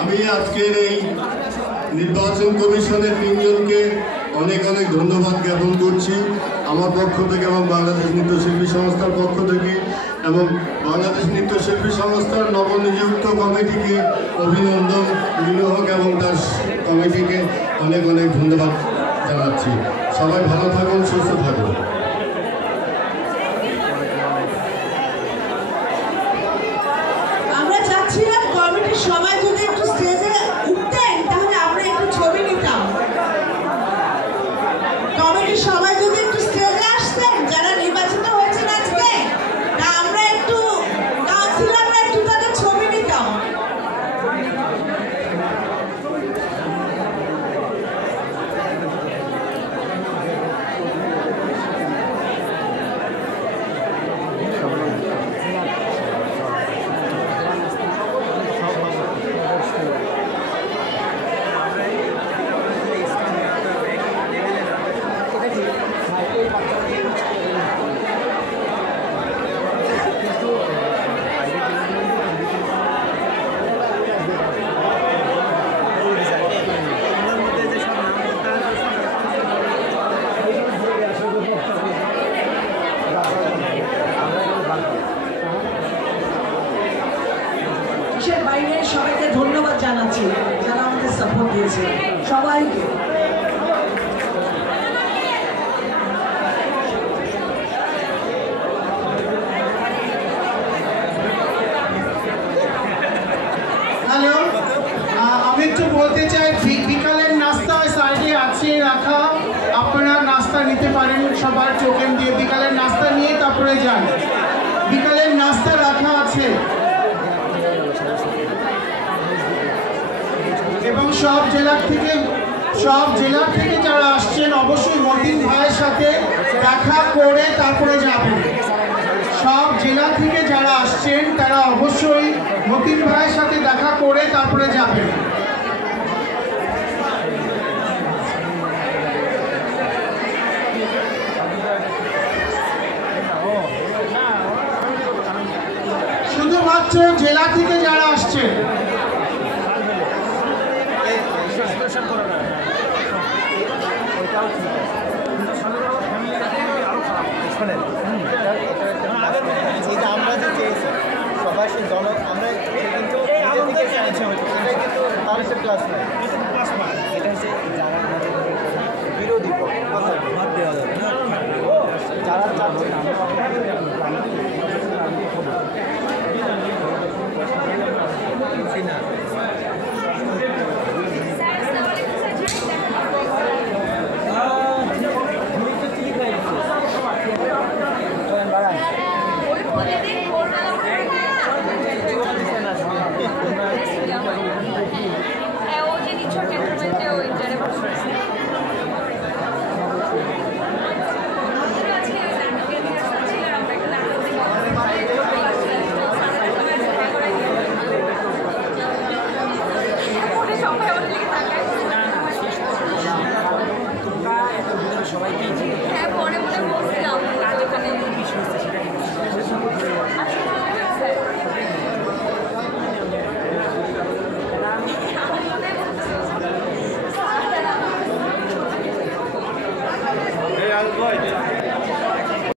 আমি আজকের এই নির্বাচন কমিশনের তিনজনকে অনেক অনেক ধন্যবাদ জ্ঞাপন করছি আমার পক্ষ থেকে এবং বাংলাদেশ নৃত্যশিল্পী সংস্থার পক্ষ থেকে, এবং বাংলাদেশ নৃত্যশিল্পী সংস্থার নবনিযুক্ত কমিটিকে অভিনন্দন বিনোহক এবং তার কমিটিকে অনেক অনেক ধন্যবাদ জানাচ্ছি। সবাই ভালো থাকুন, সুস্থ থাকুন। আমরা চাচ্ছিলাম কমিটির সবাই যদি একটু স্টেজে উঠতেন তাহলে আমরা একটু ছবি নিতাম। কমিটির সবাই যদি একটু স্টেজে আসতেন যারা নির্বাচিত হয়েছেন আজকে, তা আমরা একটু কাউন্সিলররা একটু তাদের ছবি নিতাম। বাইরে সবাইকে ধন্যবাদ জানাচ্ছি যারা আমাদের সাপোর্ট দিয়েছে সবাইকে। হ্যালো, আমি একটু বলতে চাই বিকালের নাস্তা সাইডে আছে রাখা, আপনারা নাস্তা নিতে পারেন সবার টোকেন দিয়ে। বিকালের নাস্তা নিয়ে তারপরে যান, বিকালের নাস্তা রাখা আছে। এবং সব জেলা থেকে যারা আসছেন অবশ্যই মতিন ভাইয়ের সাথে দেখা করে তারপরে যাবেন। সব জেলা থেকে যারা আসছেন তারা অবশ্যই মতিন ভাইয়ের সাথে দেখা করে তারপরে যাবেন। শুধুমাত্র জেলা থেকে যারা আসছেন। আমরা যে চেয়েছি সবাই আমরা কিন্তু তার একটা ক্লাস নেই।